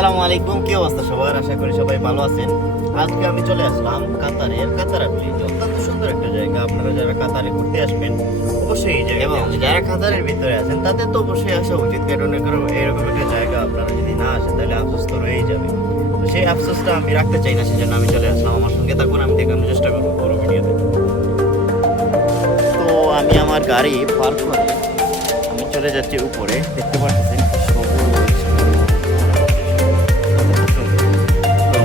আসসালামু আলাইকুম, কি অবস্থা সবার? আশা করি সবাই ভালো আছেন। আজকে আমি চলে আসলাম কাতারের কাতারা ভিলেজ। অত্যন্ত সুন্দর একটা জায়গা। আপনারা যারা কাতারে ঘুরতে আসবেন অবশ্যই এই জায়গা, এবং যারা কাতারের ভিতরে আছেন তাদের তো অবশ্যই আসা উচিত, কারণ এরকম একটা জায়গা আপনারা যদি না আসেন তাহলে আফসোস তো রয়েই যাবে। তো সেই আফসোসটা আমি রাখতে চাই না, সেজন্য আমি চলে আসলাম। আমার সঙ্গে থাকুন, আমি দেখানোর চেষ্টা করবো পুরো ভিডিওতে। তো আমি আমার গাড়ি পার্ক করে আমি চলে যাচ্ছি উপরে। দেখতে পাচ্ছেন সবুজ। তো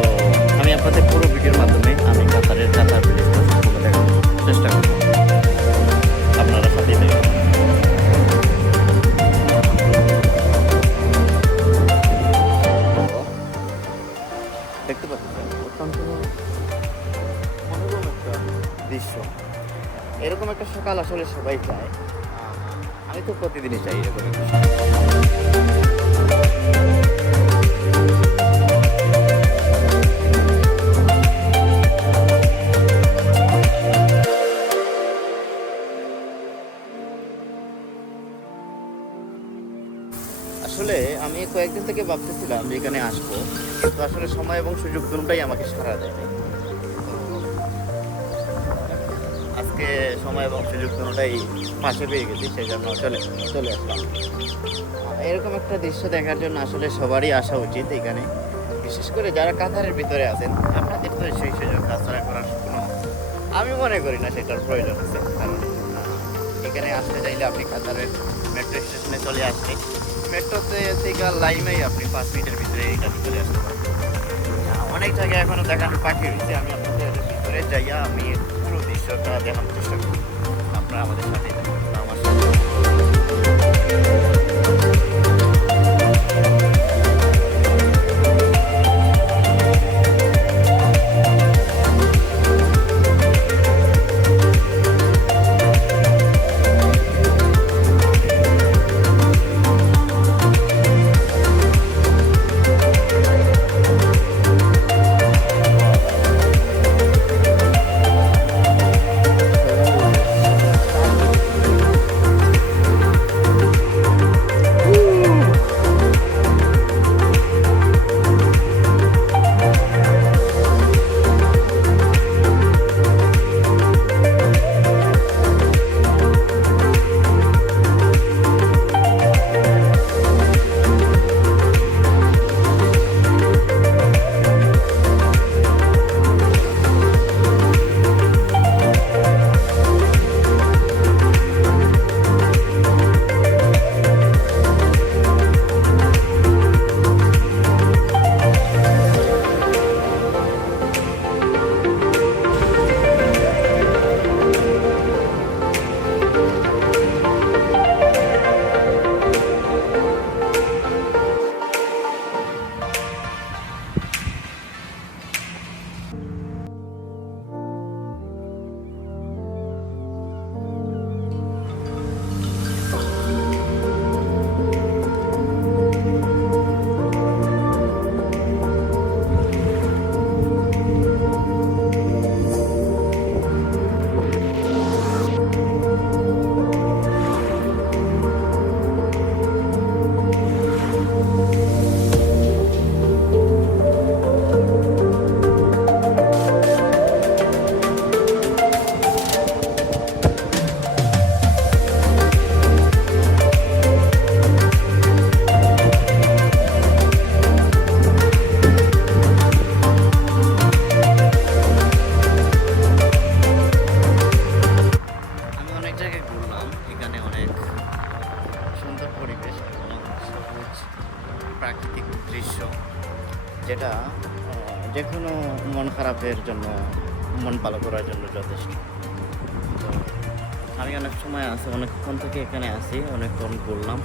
আমি আপনাদের পুরো ভিডিওর মাধ্যমে আমি কাতার ভিলেজটা সম্পূর্ণ দেখানোর চেষ্টা করব। আপনারা সাথেই থাকুন। দেখতে পাচ্ছেন অত্যন্ত মনোরম একটা দৃশ্য। এরকম একটা সকাল আসলে সবাই চায়। আমি তো প্রতিদিনই চাই এরকম একটা সকাল। আসলে আমি কয়েকদিন থেকে ভাবতেছিলাম যে এখানে আসবো, তো আসলে সময় এবং সুযোগ দুটোই আমাকে সাড়া দেয়নি। আজকে সময় এবং সুযোগ দুটোই পাশে পেয়ে গেছি, সেই জন্য চলে আসলাম। এরকম একটা দৃশ্য দেখার জন্য আসলে সবারই আসা উচিত এখানে, বিশেষ করে যারা কাতারের ভিতরে আছেন। আপনাদের তো সেই সুযোগ হাতছাড়া করার কোনো, আমি মনে করি না সেটার প্রয়োজন আছে। কারণ এখানে আসতে চাইলে আপনি কাতারের মেট্রো স্টেশনে চলে আসলে মেট্রোতে থেকে লাইমেই আপনি 5 মিনিটের ভিতরে এখানে চলে আসতে পারেন। অনেক জায়গায় এখনো দেখানোর বাকি রয়েছে। আমি আপনাদের ভিতরে যাইয়া আমি পুরো দৃশ্যটা দেখানোর চেষ্টা করি। আপনারা আমাদের সাথে আমার সাথে। সুন্দর পরিবেশ এবং সবুজ প্রাকৃতিক দৃশ্য, যেটা যে কোনো মন খারাপের জন্য, মন ভালো করার জন্য যথেষ্ট। তো আমি অনেক সময় আসি, অনেকক্ষণ থেকে এখানে আসি, অনেকক্ষণ ঘুরলাম,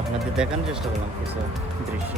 আপনাদের দেখানোর চেষ্টা করলাম কিছু দৃশ্য।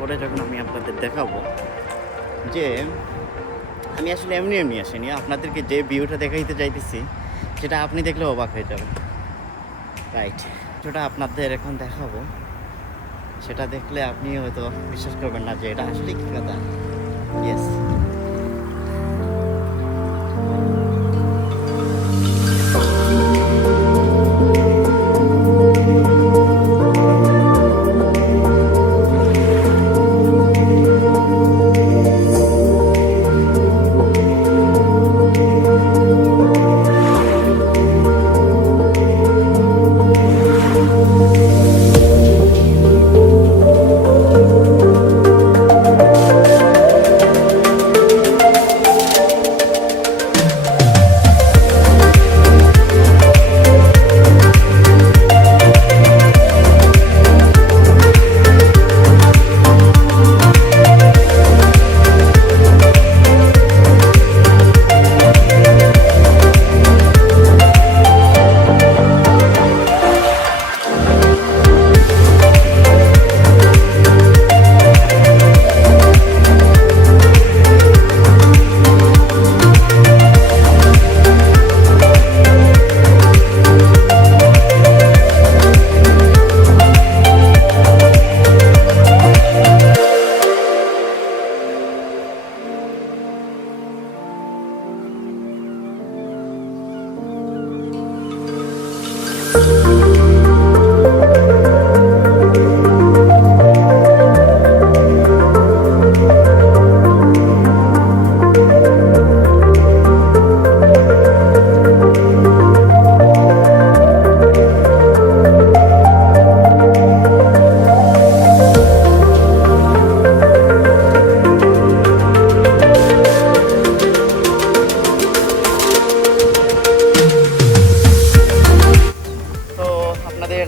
পরে যখন আমি আপনাদের দেখাবো যে আমি আসলে এমনি এমনি আসিনি, আপনাদেরকে যে ভিউটা দেখাইতে চাইতেছি সেটা আপনি দেখলে অবাক হয়ে যাবেন। রাইট, যেটা আপনাদের এখন দেখাবো সেটা দেখলে আপনি হয়তো বিশ্বাস করবেন না যে এটা আসলে কি কথা। ইয়েস,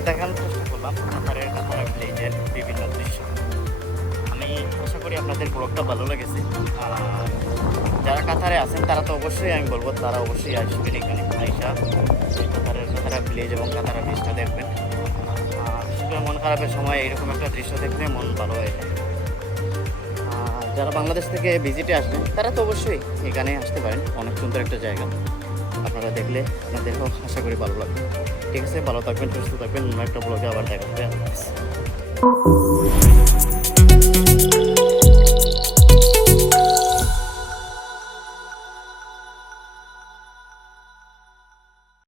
দেখানোর চেষ্টা করলাম কাতারা ভিলেজের বিভিন্ন দৃশ্য। আমি আশা করি আপনাদের ব্লগটা ভালো লেগেছে। আর যারা কাতারে আছেন তারা তো অবশ্যই, আমি বলবো তারা অবশ্যই আসবেন এখানে আইসা কাতারা ভিলেজ এবং কাতারা বীজটা দেখবেন। বিশেষ করে মন খারাপের সময় এরকম একটা দৃশ্য দেখলে মন ভালো হয়ে যায়। যারা বাংলাদেশ থেকে ভিজিটে আসবেন তারা তো অবশ্যই এখানে আসতে পারেন, অনেক সুন্দর একটা জায়গা। আপনারা দেখলে আপনাদেরও আশা করি ভালো লাগবে। ঠিক আছে, ভালো থাকবেন, সুস্থ থাকবেন, অন্য একটা ব্লগে আবার দেখা হবে।